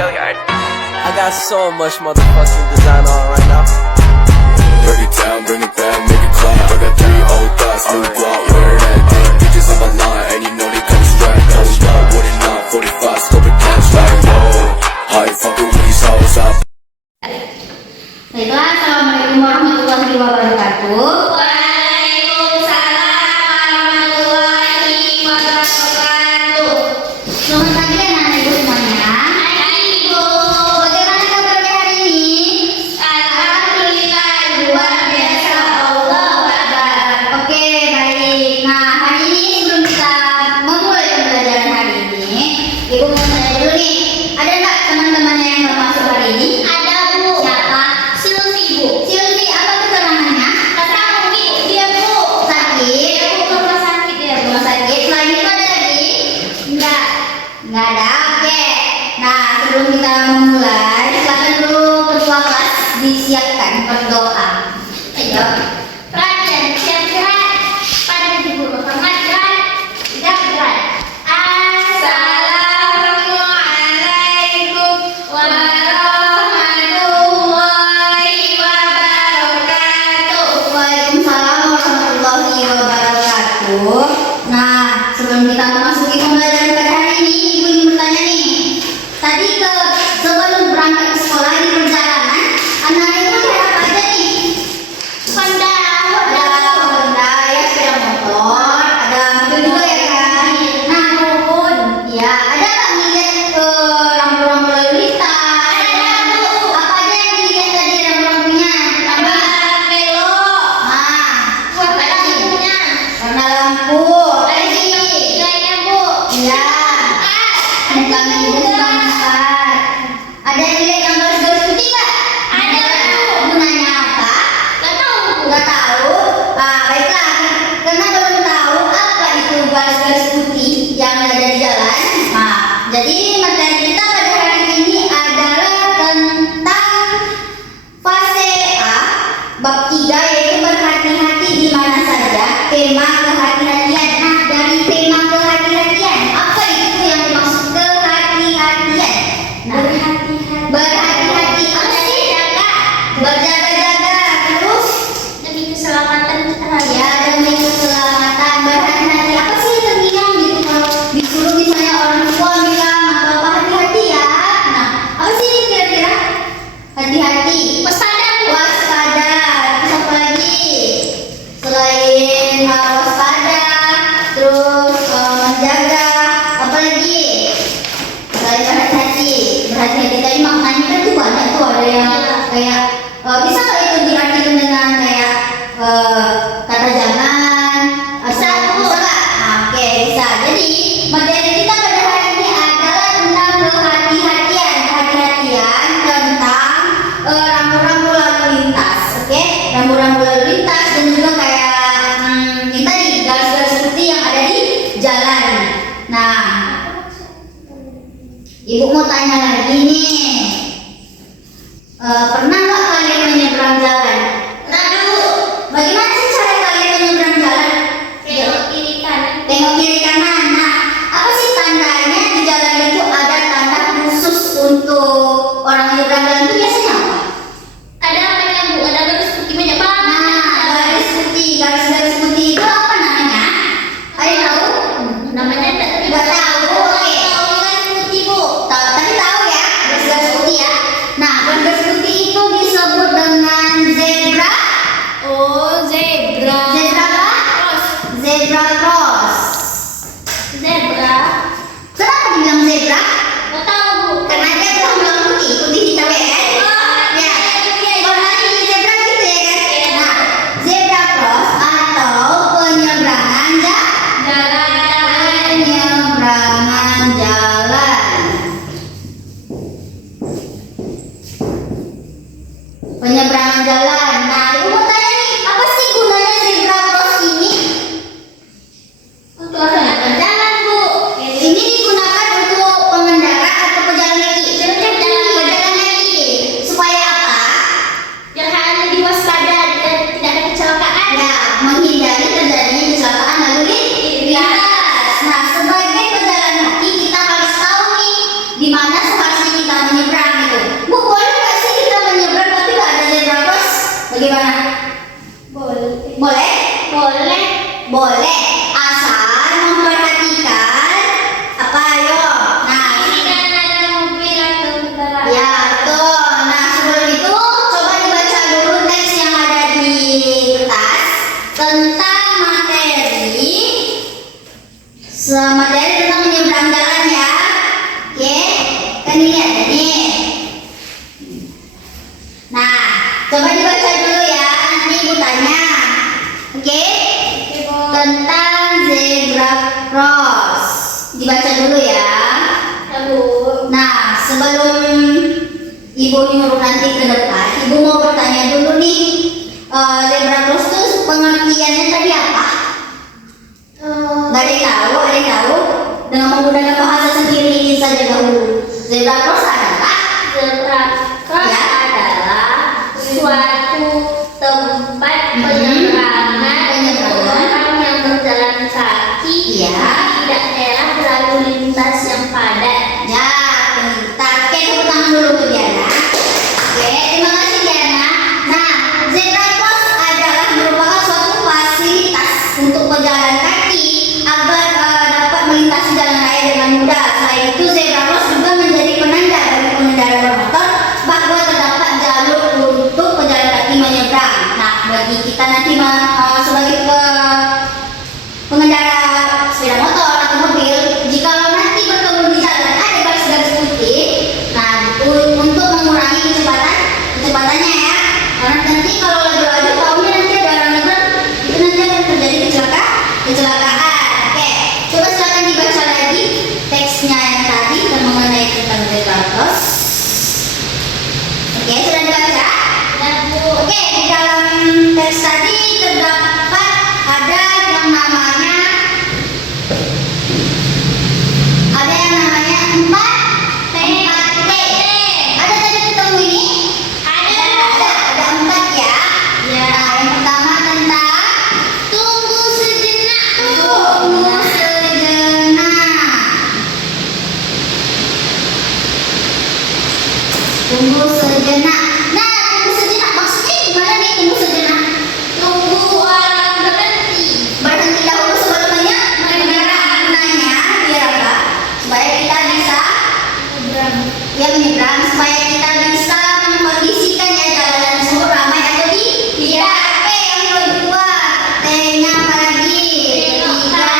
I got so much motherfucking design on right now. Break it down, bring it back, make it clap. I got 3 old thoughts, new guap, wear that thing. Bitches on my line, and you know they come strapped. Hold up, what it not, 45, scope it cash like whoa. How you fucking with these hoes up? Baiklah, assalamualaikum warahmatullahi wabarakatuh. Waalaikumsalam warahmatullahi wabarakatuh. Selamat pagi anak-anak ibu semuanya. Hai ibu. Bagaimana kabarnya hari ini? Alhamdulillah luar biasa, Allah Akbar. Oke, baik. Nah, hari ini sebelum kita memulai pembelajaran hari ini, ibu mau tanya dulu nih, ada nggak teman-temannya yang nggak masuk hari ini? Ada bu. Siapa? Silvi bu. Silvi, apa keterangannya? Sakit dia bu. Sakit? Ya bu, rumah sakit ya. Rumah sakit. Selain itu ada lagi? Nggak ada. Oke. Nah, sebelum kita memulai, silakan dulu ketua kelas disiapkan berdoa. Ayo. Perhatian, siap gerak. Pada ibu Muhammad gerak. Tidak gerak. Assalamualaikum warahmatullahi wabarakatuh. Waalaikumsalam warahmatullahi wabarakatuh. Nah, sebelum kita memasuki pembelajaran pada hari ini, ibu ingin bertanya nih. Tadi sebelum berangkat ke sekolah di perjalanan, anak ibu lihat apa aja nih? Honda ya, sepeda motor, ada mobil juga ya kan? Nah, maupun ya, ada nggak ngeliat rambu-rambu lalu lintas? Ada bu. Apa aja yang dilihat tadi rambu-rambunya? Lampu belok. Warna lampunya. Warna lampu. Ada lainnya bu. Iya. Bukan itu sebentar. Ada yang lihat yang garis-garis putih nggak? Ada bu. Gunanya apa? Nggak tahu. Nggak tahu. Baiklah. Karena belum tahu apa itu garis-garis putih yang ada di jalan. Nah, jadi materi kita pada hari ini adalah tentang fase A, bab 3, yaitu berhati-hati di mana saja. Tema kehati-hatian. Nah, dari tema kehati-hatian, apa itu yang dimaksud kehati-hatian? Nah, berhati-hati. Apa sih? Berjaga-jaga. Terus demi keselamatan kita. Ya, demi keselamatan. Berhati-hati. Apa sih yang terbilang gitu kalau disuruh misalnya orang tua bilang atau apa, hati-hati ya. Nah, apa sih itu kira-kira? Hati-hati. Waspada. Terus apa lagi? Selain waspada, terus menjaga, apa lagi? Selain berhati-hati tadi maknanya kan tuh banyak tuh, ada yang kayak bisa nggak itu diartikan dengan kayak kata jangan? Bisa nggak? Oke, bisa. Jadi materi kita pada hari ini adalah tentang kehati-hatian tentang rambu-rambu lalu lintas. Oke, rambu-rambu lalu lintas dan juga kayak yang tadi garis-garis putih yang ada di jalan. Nah, ibu mau tanya lagi nih. Pernah nggak kalian menyeberang jalan? Pernah dulu. Bagaimana sih cara kalian menyeberang jalan? Tengok kiri kanan. Tengok kiri kanan. Nah, apa sih tandanya di jalan itu ada tanda khusus untuk orang menyeberang jalan itu biasanya apa? Ada apa ya bu? Ada garis putih banyak banget. Nah, garis putih itu apa namanya? Ayo tahu? Namanya nggak tahu. Oke. Garis putih bu. Tadi tahu ya, garis putih ya. Nah, garis putih itu Bu. Nah, sebelum Ibu nyuruh nanti ke depan, Ibu mau bertanya dulu nih, zebra cross tuh pengertiannya tadi apa? Gak ada yang tahu, ada yang tahu? Dengan menggunakan bahasa sendiri saja dahulu. Zebra cross adalah adalah suatu tempat penyeberangan orang yang berjalan kaki Iya. di daerah lalu lintas yang padat. ya pintar. Oke, tepuk tangan dulu untuk Diana. Oke, terima kasih Diana. Nah, zebra cross adalah merupakan suatu fasilitas untuk pejalan kaki agar dapat melintasi jalan raya dengan mudah. Selain itu, zebra cross juga menjadi penanda bagi pengendara bermotor bahwa terdapat jalur untuk pejalan kaki menyeberang. Nah, bagi kita nanti sebagai pengendara sepeda motor atau mobil, jika nanti bertemu di jalan ada garis-garis putih, nah itu untuk mengurangi kecepatannya ya. Karena nanti kalau laju-laju tahunya nanti ada orang nyebrang, itu nanti akan terjadi kecelakaan. Oke, coba silakan dibaca lagi teksnya yang tadi dan mengenai tentang zebra cross. Oke, sudah dibaca? Oke, di dalam teks tadi terdapat ada yang namanya 4T. Ada tadi ketemu ini? Ada 4 ya. Nah, yang pertama tentang tunggu sejenak. Tunggu sejenak. Tunggu sejenak. Nah, tunggu sejenak maksudnya gimana nih tunggu sejenak? Tunggu orang berhenti. Berhenti dahulu sebelum menyeberang. Gunanya biar apa? Supaya kita bisa menyeberang, supaya kita bisa mengkondisikan ya jalanan tersebut ramai atau tidak. Oke, yang kedua, T-nya apa lagi? Ketiga.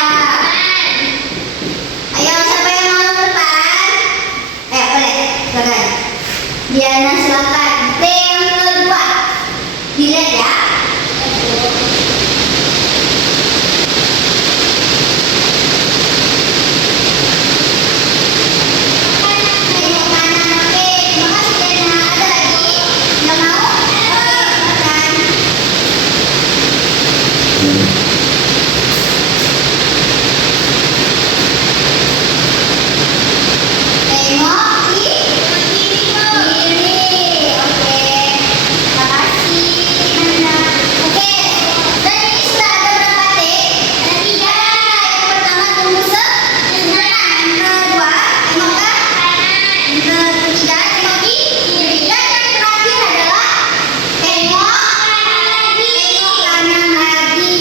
Ayo, siapa yang mau depan? Boleh, silakan. Diana silakan. T yang kedua. Dilihat ya. Tengok kanan. Oke, terima kasih Diana. Ada lagi? Yang mau? Silakan. Tengok kiri. Oke. Terima kasih Nanda. Oke. Dan ini sudah ada berapa T? Ada 3. Yang pertama tunggu sejenak. Yang kedua tengok ke kanan. Yang ketiga tengok kiri. Dan yang terakhir adalah tengok kanan lagi. Tengok kanan lagi.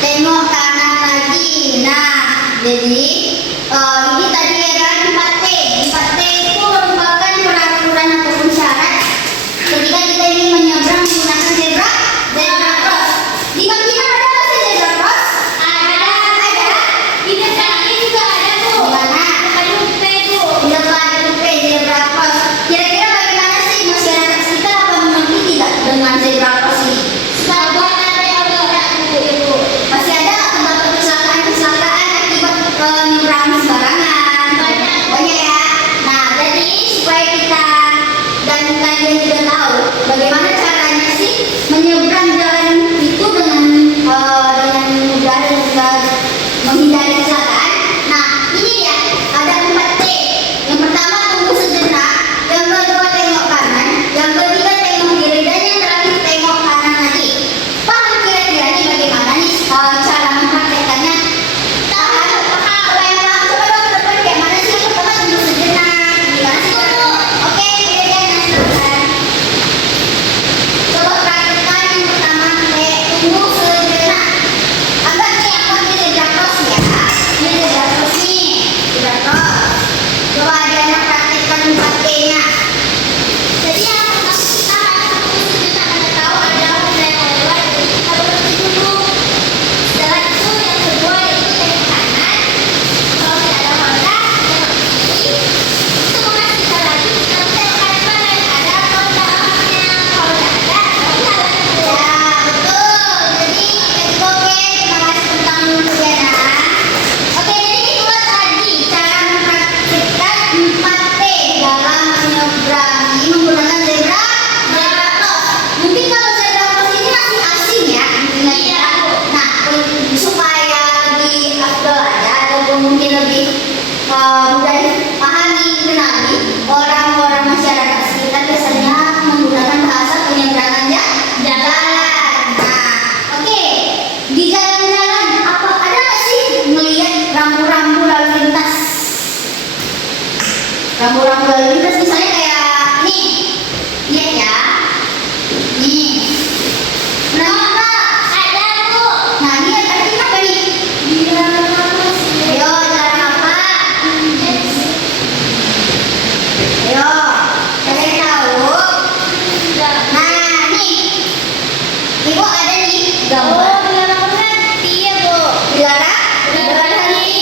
Tengok kanan lagi. Nah, jadi ini tadi adalah 4T. 4T itu merupakan peraturan ataupun syarat ketika kita ingin menyeberang menggunakan zebra cross. Di Madinah ada nggak sih zebra cross? Ada. Di depan ini juga ada tuh. Di mana? Depan UP tuh. Di depan UP zebra cross. Kira-kira bagaimana sih masyarakat kita apa mengerti tidak dengan zebra cross ini? Ada yang tidak tuh. Masih ada terdapat kecelakaan akibat menyeberang sembarangan. mudah dipahami, dikenali, orang-orang masyarakat sekitar biasanya menggunakan bahasa penyeberangan jalan. Nah, oke. Di jalan-jalan apa ada nggak sih melihat rambu-rambu lalu lintas? Rambu-rambu lalu lintas misalnya kayak ini, lihat ya. Nih. Kenapa? Ada Bu. Nah, ini artinya apa nih? Dilarang Ayo, jalan apa? Ayo, ada yang tahu? Nah, nih. Ibu ada nih gambar. Oh, dilarang berhenti ya Bu. Dilarang? Berhenti.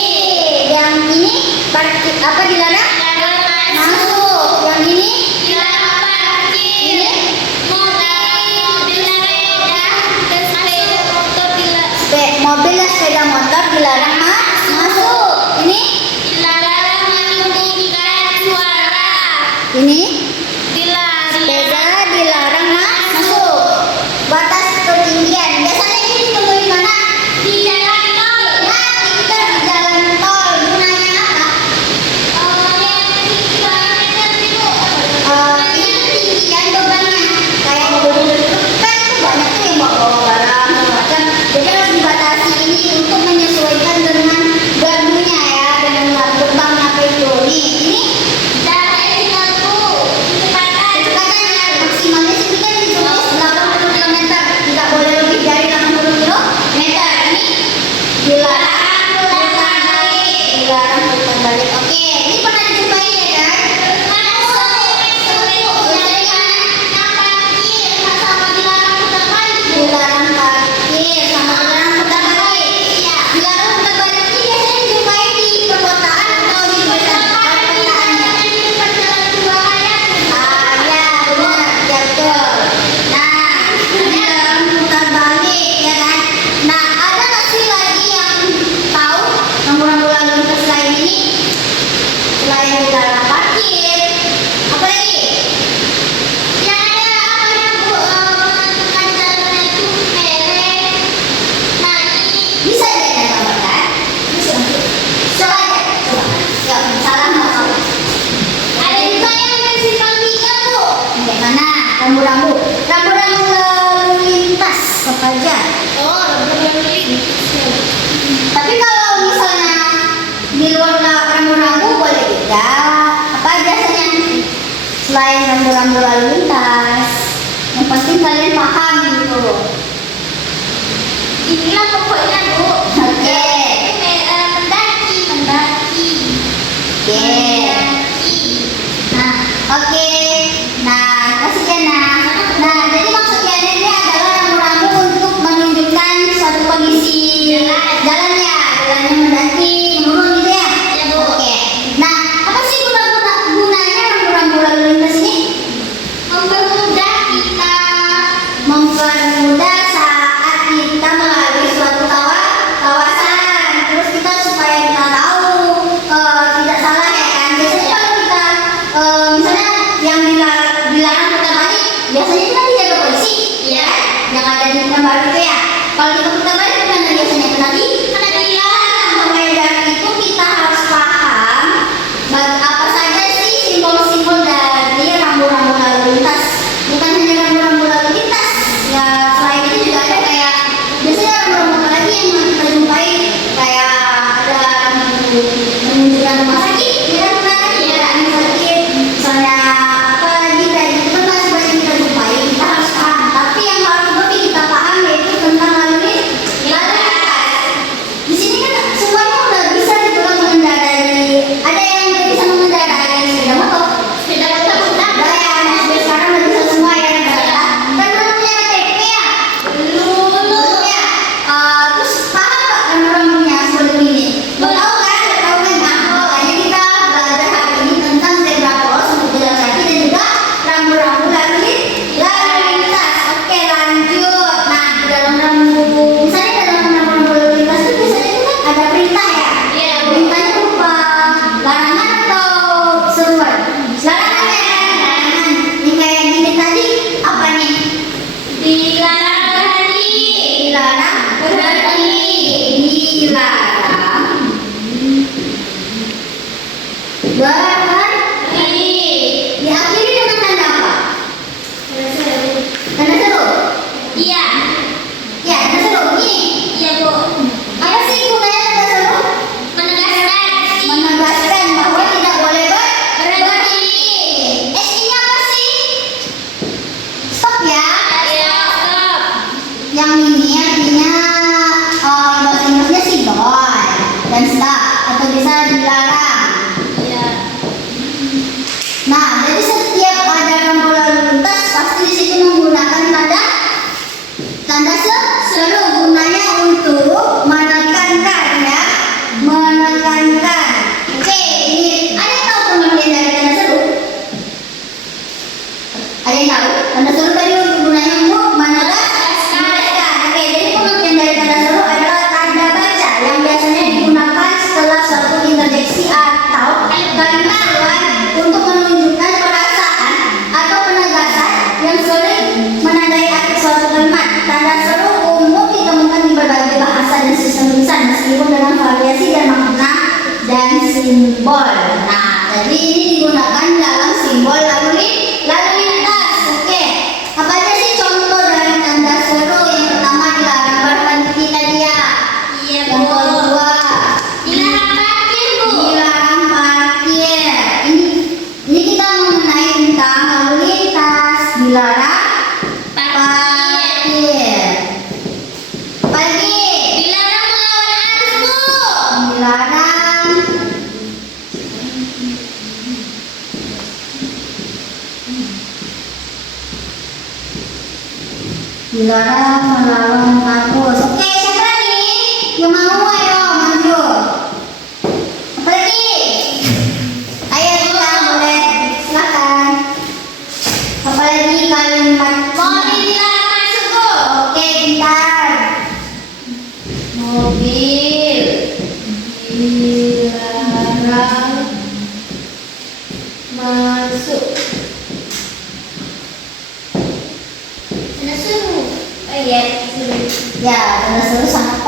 Yang ini parkir apa dilarang? Dilarang Masuk. Yang ini dilarang parkir. Mobil dan sepeda motor mobil dan sepeda motor dilarang masuk. Ini dilarang menunjukkan suara. ini Dilarang sepeda dilarang masuk. Batas ketinggian. Biasanya ini ditemui di mana? di jalan tol. Ya, kita di jalan tol. Gunanya apa? Yang 3 kilometer Bu. Ini ketinggian bebannya. Kayak mobil-mobil truk kan itu banyak tuh yang bawa barang segala macam. Jadi harus dibatasi ini untuk menyesuaikan dengan gardunya ya, dengan gerbangnya apa itu. Nih, ini Jarak sinyal Bu. Kecepatan. kecepatannya maksimalnya sih kan ditulis 80 km. Tidak boleh lebih dari 80 km. Ini dilarang putar balik. Dilarang putar balik. Oke, ini pernah dijumpai ya kan? Dilarang parkir sama dilarang putar balik. Dilarang putar balik ini biasanya dijumpai di perkotaan atau di perkotaan ya benar, ya betul. Nah, ini dilarang putar balik ya kan. Nah, ada nggak sih lagi yang tahu rambu-rambu lalu lintas lain ini? Selain dilarang parkir, apa lagi? Bisa ya gambarkan? Coba aja, coba. Yuk, salah nggak salah? Ada juga yang bersimpang 3 Bu. Bagaimana? Rambu-rambu. Rambu-rambu lalu lintas apa aja? Oh, rambu-rambu. Tapi kalau misalnya di luar rambu-rambu boleh juga. Apa biasanya? Selain rambu-rambu lalu lintas, yang penting kalian paham gitu. Inilah pokoknya Bu. Oke. Mendaki. Oke. Nah, oke. Nah, kasih Jana. Nah, jadi maksud Jana ini adalah rambu-rambu untuk menunjukkan suatu kondisi jalannya mendaki, menurun gitu ya. Ya, Bu. Oke. Nah, apa sih gunanya rambu-rambu lalu lintas ini? Mempermudah kita. Mempermudah saat kita melalui suatu kawasan. Terus kita supaya kita tahu tidak salah ya kan. Biasanya kalau kita misalnya yang dilarang putar balik, biasanya kita dijaga polisi, Iya. yang ada di gambar itu ya. Kalau kita putar balik gimana biasanya? Kena dilarang. Mulai dari itu kita harus paham apa saja sih simbol-simbol dari rambu-rambu lalu lintas. Bukan hanya rambu-rambu lalu lintas. Ya selain itu juga ada kayak biasanya rambu-rambu apa lagi yang kita jumpai kayak ada rambu menunjukkan rumah sakit, ya kan benar? Ya, rumah sakit. Misalnya apa lagi kayak gitu kan masih banyak kita jumpai. Kita harus paham. Tapi yang harus lebih kita paham yaitu tentang lalu lintas. Di sini kan semuanya udah bisa gitu kan mengendarai. Ada yang udah bisa mengendarai sepeda motor. Sepeda motor udah. Udah ya, sampai sekarang udah bisa semua ya rata-rata. Kan belum punya KTP ya? Belum ya. Terus paham nggak rambu-rambunya sebelum ini? Belum tahu kan? Nggak tahu kan? Nah, makanya kita belajar hari ini tentang zebra cross untuk jalan kaki dan juga rambu-rambu lalu lintas. Oke, lanjut. Nah, di dalam rambu, misalnya dalam rambu lalu lintas itu biasanya itu kan ada perintah ya? Iya, Bu. Perintahnya berupa larangan atau seruan? Larangan ya, larangan. Yang kayak gini tadi apa nih? Dilarang berhenti. Dilarang berhenti. Dilarang Berdiri. Diakhiri dengan tanda apa? Tanda seru. Iya. Ya, tanda seru. Ini. Iya, Bu. Apa sih gunanya tanda seru? Menegaskan. Menegaskan bahwa tidak boleh Berdiri. ini apa sih? Stop ya. Iya, stop. Yang ini artinya bahasa Inggrisnya sih boy dan stop atau bisa dilarang. Iya. Nah, jadi setiap ada lampu lalu lintas pasti di situ menggunakan tanda seru, gunanya untuk menekankan ya, menekankan. Oke, ini ada yang tahu pengertian dari tanda seru? Ada yang tahu? Tanda seru tadi untuk gunanya untuk menegaskan. Oke, jadi pengertian dari tanda seru adalah tanda baca yang biasanya digunakan setelah suatu interjeksi atau kalimat untuk menunjukkan perasaan atau penegasan yang sering menandai arti suatu kalimat. Tanda seru umum ditemukan di berbagai bahasa dan sistem tulisan meskipun dengan variasi dan makna dan simbol. Nah, jadi ini digunakan dalam simbol lalu lintas. Oke, apa aja sih contoh dari tanda seru? Yang pertama dilarang berhenti tadi ya. Iya, Yang Bu. kedua Dilarang parkir, Bu. dilarang parkir. Ini kita mengenai tentang lalu lintas. Dilarang parkir. Apalagi Dilarang melawan arus, Bu. dilarang melawan arus. Oke, siapa lagi yang mau? Ayo maju. Apalagi? Ayo kita boleh silakan. Apalagi kalimat Mobil dilarang masuk, Bu. Oke, bentar. Mobil dilarang masuk. Tanda seru. Oh iya, seru. Ya, tanda seru sangat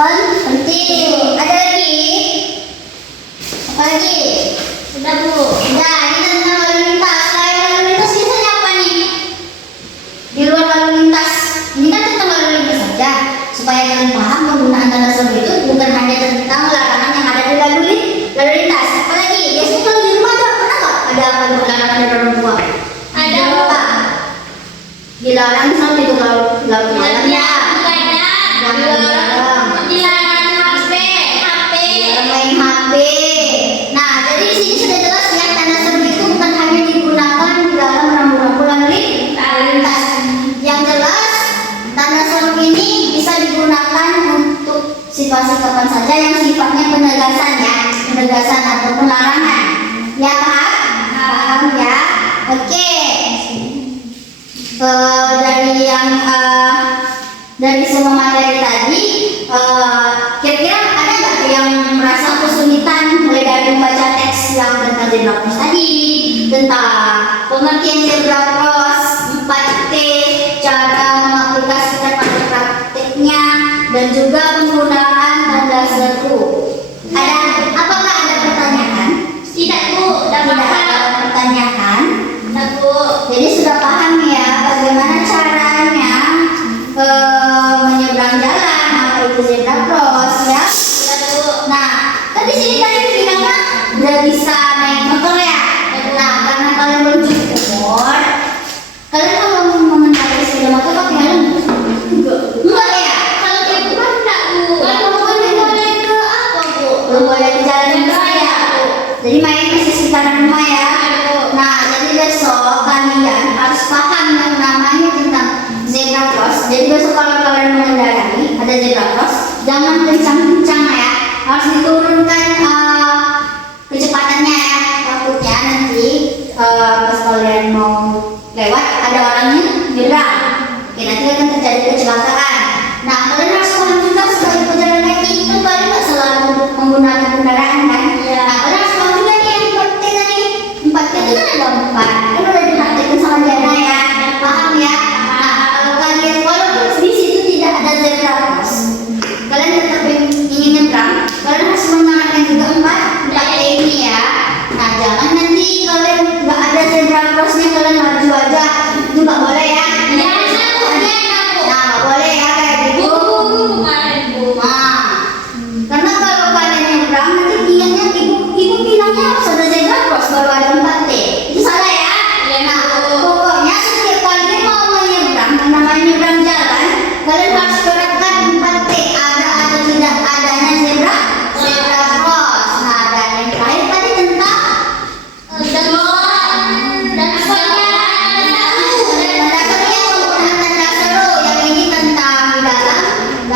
penting. Ada lagi? Apa lagi? Sudah, Bu. Nah, ini tentang lalu lintas. Selain lalu lintas biasanya apa nih? Di luar lalu lintas. Ini kan tentang lalu lintas saja. Supaya kalian paham penggunaan tanda seru itu bukan hanya tentang larangan yang ada di lalu lintas. Apalagi biasanya kalau di rumah ada pernah nggak ada apa larangan dari orang tua? Ada, Bu. Apa? Dilarang misalnya itu lalu malam ya. Dilarang HP. Dilarang main HP. Nah, jadi di sini sudah jelas ya tanda seru itu bukan hanya digunakan di dalam rambu-rambu lalu lintas. Yang jelas tanda seru ini bisa digunakan untuk situasi kapan saja yang sifatnya penegasan ya, penegasan ataupun larangan. Ya paham ya. Oke. Dari semua materi tadi, kira-kira ada nggak yang merasa kesulitan mulai dari membaca teks yang tentang zebra cross tadi, tentang pengertian zebra cross 4T, cara mengaplikasikan pada prakteknya, dan juga penggunaan tanda seru. Apakah ada pertanyaan? Tidak, Bu. Tidak Tidak paham. ada pertanyaan. Tidak, Bu. Jadi sudah paham ya bagaimana caranya menyeberang jalan, apa itu zebra cross ya. Sudah, Bu. Nah, kan di sini tadi bilangnya udah bisa naik motor ya. Nah, karena kalian belum cukup, kalian kalau mengendarai sepeda motor pakai helm? Enggak ya. Kalau kayak bukan enggak, Bu. Kalau boleh ke apa bu? Belum boleh ke jalan raya. Jadi main masih sekitaran rumah ya. Nah, jadi besok kalian harus paham yang namanya tentang zebra cross. Jadi besok kalau kalian mengendarai ada zebra cross, jangan kencang-kencang ya. Harus diturunkan kecepatannya ya. Takutnya nanti pas kalian mau lewat ada orangnya nyebrang. Oke, nanti akan terjadi kecelakaan. Nah, kalian harus paham juga sebagai pejalan kaki itu kalian nggak selalu menggunakan kendaraan kan? Iya. Nah, kalian harus paham juga nih yang 4T tadi. 4T itu kan ada 4. Kan udah dipraktekin sama Diana ya. Paham ya? Nah, kalau kalian walaupun di situ tidak ada zebra cross, kalian tetap ingin nyebrang, kalian harus menggunakan juga 4T ini ya. Nah, jangan nanti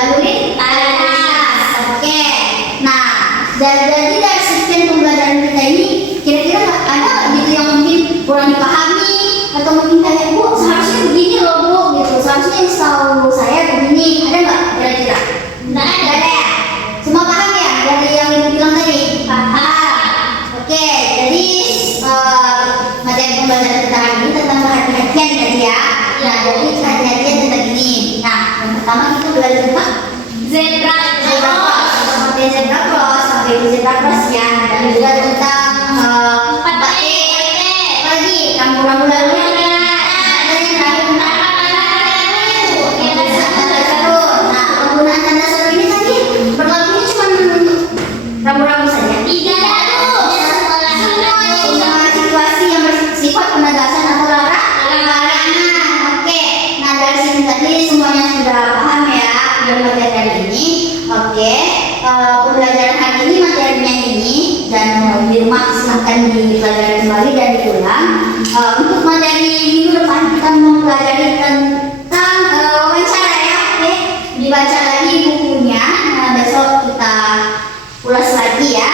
lalu lintas. Oke. Nah, dari sekian pembelajaran kita ini, kira-kira ada nggak gitu yang mungkin kurang dipahami atau mungkin kayak Bu seharusnya begini loh Bu gitu, seharusnya yang setahu saya begini, ada nggak kira-kira? Nggak Nggak ada ya? Semua paham ya dari yang Ibu bilang tadi? Paham. Oke, jadi materi pembelajaran kita hari ini tentang kehati-hatian tadi ya. Nah, jadi kehati-hatian tentang ini. Nah, yang pertama kita belajar tentang Zebra cross, seperti zebra cross, sampai zebra cross ya. Dan juga tentang 4T, lagi rambu-rambu lalu lintas. Nah, penggunaan tanda seru ini tadi berlakunya cuma rambu-rambu saja. Semua situasi yang bersifat penegasan atau larangan. Oke, nah dari sini tadi semuanya sudah paham ya dalam materi hari ini. Oke, pembelajaran hari ini materinya ini, dan di rumah silahkan dipelajari kembali dan diulang. Untuk materi minggu depan kita mempelajari tentang wawancara ya. Oke, dibaca lagi bukunya. Nah, besok kita ulas lagi ya.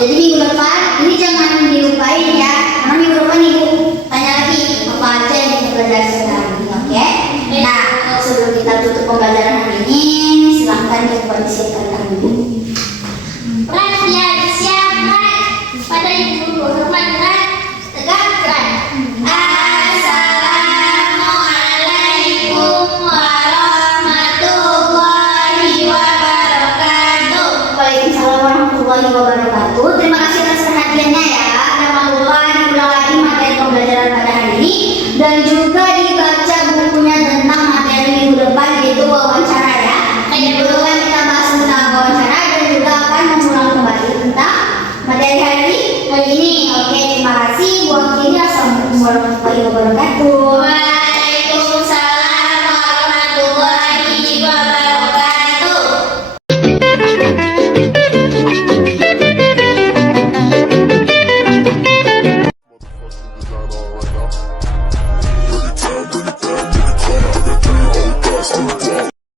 Jadi minggu depan ini jangan dilupain ya, karena minggu depan Ibu tanya lagi apa aja yang kita pelajari sekarang ini, oke? Nah, sebelum kita tutup pembelajaran hari ini, silahkan kita disiapkan dahulu. Perhatian siapkan pada ibu hormatkan tegakkan. Assalamualaikum warahmatullahi wabarakatuh. Waalaikumsalam warahmatullahi wabarakatuh.